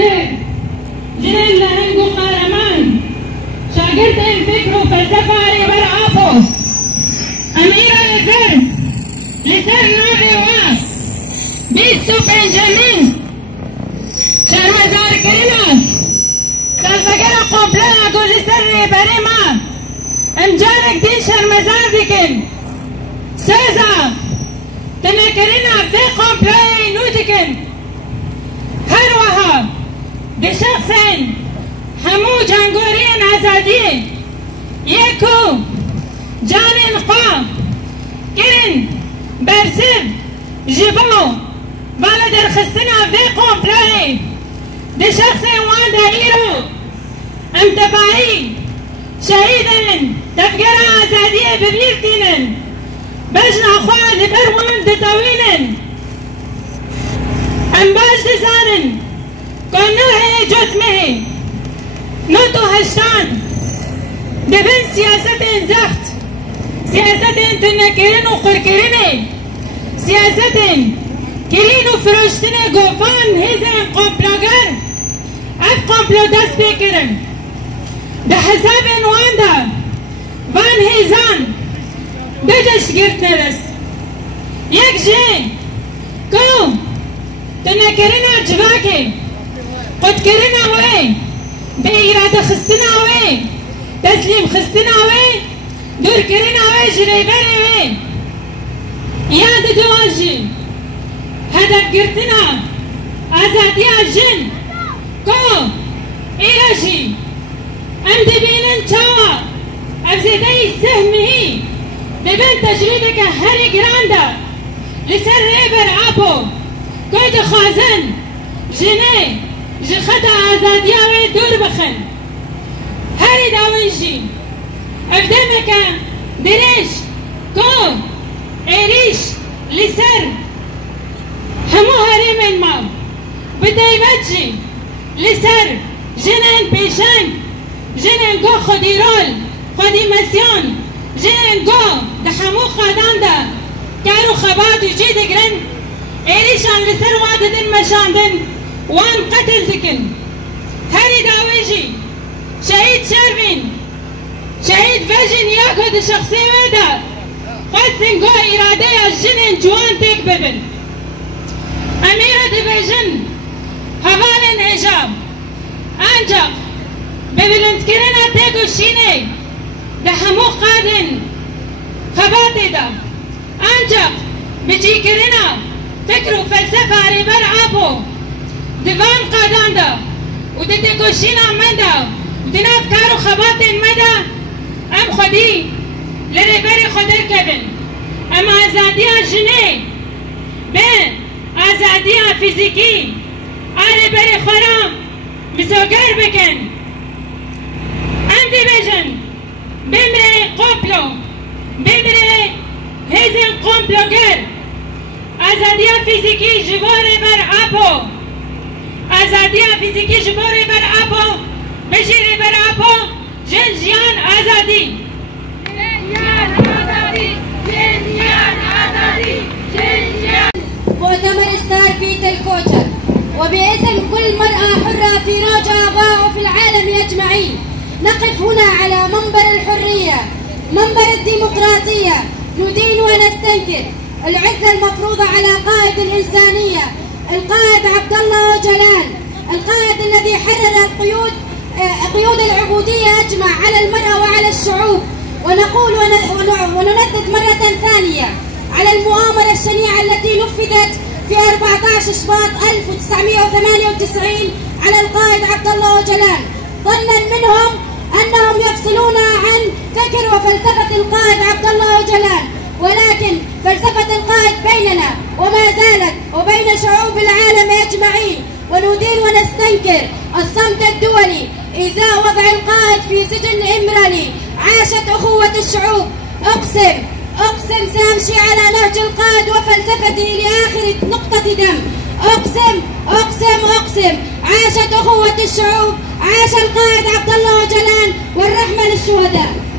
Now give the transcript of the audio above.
قدر جنين لهنجو قهرمان شاگرد این فکر و فلسفه علی بر آبو امیر الفرس لسر نابی و 25 شرمزار کرنا سلفگر قبلا اگو لسر ریبری ما امجارک دین شرمزار دیکن سوزا تنکرنا في قبلا نو دیکن هر وها بشخصين همو جانگورين آزادي يكو جانين قام كرن برسل جبو بالا در خستنا في قومبلاي بشخصين وان دائرو امتفاعي شهيدا تفجر آزادية ببيرتين بجنا خواه لبروان دتاوين انباش دزانن كونه هي جوت مهي نوتو هشتان دبن سياسة زخت سياسة تنكرين وقركرين سياسة كرين وفروشتين قوفان هزين قوبلوغر اف قوبلو دست بكرن ده حساب واندا وان هزان بجش گرت نرس يك جي كو تنكرين جواكي قد كرنا وين بإرادة خستنا وين تسليم خستنا وين دور كرنا وين جريبري وين ياد دواجي هدف قرتنا آزادي الجن كو إيراشي أم دبينن تشاوا أفزيدي سهمه دبن تجربك هري جراندا لسر ريبر عابو كود خازن جنيه جختا آزاديا وي دور بخن هاري داوينجي افدمك دريش كو ايريش لسر همو هاري من ماو بدايباتجي لسر جنن بيشان جنن جو خديرول خديماسيون جنن جو دحمو خادان دا كارو خبات وجي دقرن ايريشان لسر واددن مشاندن وان قتل ذكن هاري داويجي شهيد شرفين شهيد فجن ياخد الشخصي ودا قسن قو إرادة الجنن جوان تيك ببن أميرة دبجن هفالن عجاب أنجق ببلنت كرنا تيكو شيني دحمو قادن خباتي دا أنجق بجي كرنا فكرو فلسفة عريبر عابو ديوان قادان دا ودتكوشينا مدا ودنا افكارو خباتن مدا ام خدي لريبري خدر كبن ام آزاديا جني بين آزاديا فيزيكي ريبري خرام بسوگر بكن ام دي بجن بمري قوبلو بمري هزن قومبلوگر آزاديا فيزيكي جباري بر عابو آزادی فیزیکی جبوری بر آبو بشیری بر آبو جنجیان آزادی جنجیان آزادی جنجیان آزادی جنجیان مؤتمر ستار في تلكوجة وباسم كل مرأة حرة في رجاء وفي العالم أجمعين نقف هنا على منبر الحرية منبر الديمقراطية ندين ونستنكر العزلة المفروضة على قائد الإنسانية القائد عبد الله أوجلان القائد الذي حرر قيود العبودية أجمع على المرأة وعلى الشعوب ونقول ونردد مرة ثانية على المؤامرة الشنيعة التي نفذت في 14 شباط 1998 على القائد عبد الله أوجلان ظنا منهم أنهم يفصلون عن فكر وفلسفة القائد عبد الله أوجلان ولكن فلسفة القائد بيننا وما زالت وبين شعوب العالم أجمعين وندين ونستنكر الصمت الدولي إزاء وضع القائد في سجن إمرالي عاشت أخوة الشعوب أقسم سأمشي على نهج القائد وفلسفته لآخر نقطة دم أقسم عاشت أخوة الشعوب عاش القائد عبد الله أوجلان والرحمة للشهداء.